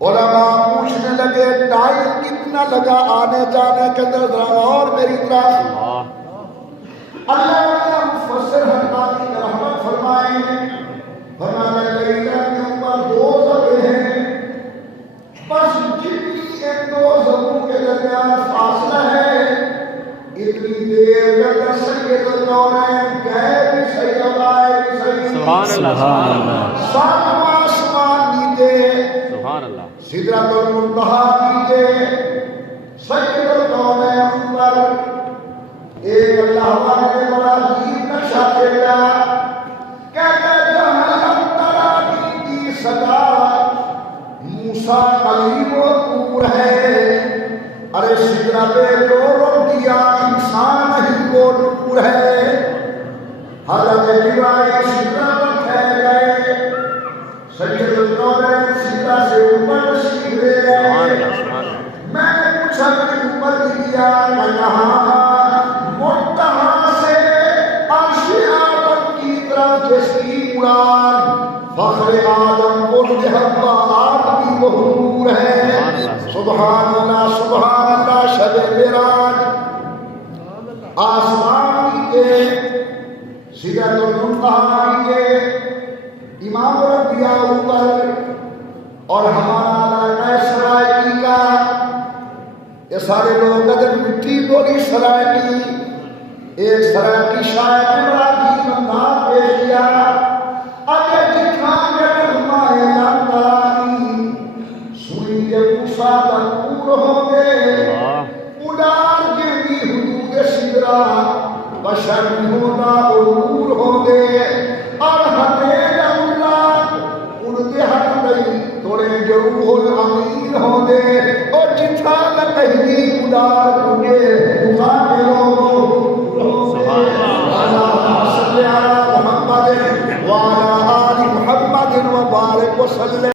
علماء پوچھنے لگے ٹائم کتنا لگا آنے جانے کے اندر، ذرا اور میری طرف اللہ نے مفسر حقانی کا رحمت فرمائے، فرمانے لگے کے اوپر 2 ضربے ہیں، بس جتنی ان 2 ضربوں کے درمیان فاصلہ ہے اتنی دیر تک سید الکونین گئے بھی صحیح اور آئے بھی صحیح، سبحان اللہ سبحان اللہ، 7 آسمان نیچے سبحان اللہ، سدرۃ المنتہا نیچے سید الکونین اوپر، ایک اللہ والے نے بڑا عجیب نقشہ کھیلا، کہتے جہنم ترانی کی صدا موسیٰ کلیم و طور ہے، ارے سدرہ پہ جو رکھ دیا انسان ہی وہ نور ہے، حضرت جبرائیل سدرہ پر ٹھہر گئے، سید الکونین سدرہ سے اوپر تشریف لے گئے، میں نے پوچھا کہ اوپر بھی دیا، میں کہا منتہا سے عرش آدم کی طرف جس کی اڑان فخر آدم کو جہبات بھی وہ نور ہے، سبحان اللہ شب معراج آسمان کے سدرۃ المنتہا کے امام الانبیاء اوپر، اور ہمارا علاقہ سرائکی کا یہ سارے لوگ اگر مٹی بولی سرائکی، ایک سرائکی شاعر نے بڑا عجیب انداز پیش کیا، اگر جتنا میرے ہمارے لندانی سنی کے موسیٰ دور ہوں گے، اڑان کے بھی حدود سدرہ بشر ہونا عبور ہوں گے، اور ہمیں اللہ اڑتے ہٹ گئی تھوڑے جو روح الامین ہوں گے، اور جتنا کہیں اڑان ہوگے اٹھانے لوگوں محمد وعلى آل محمد وبارك وسلم.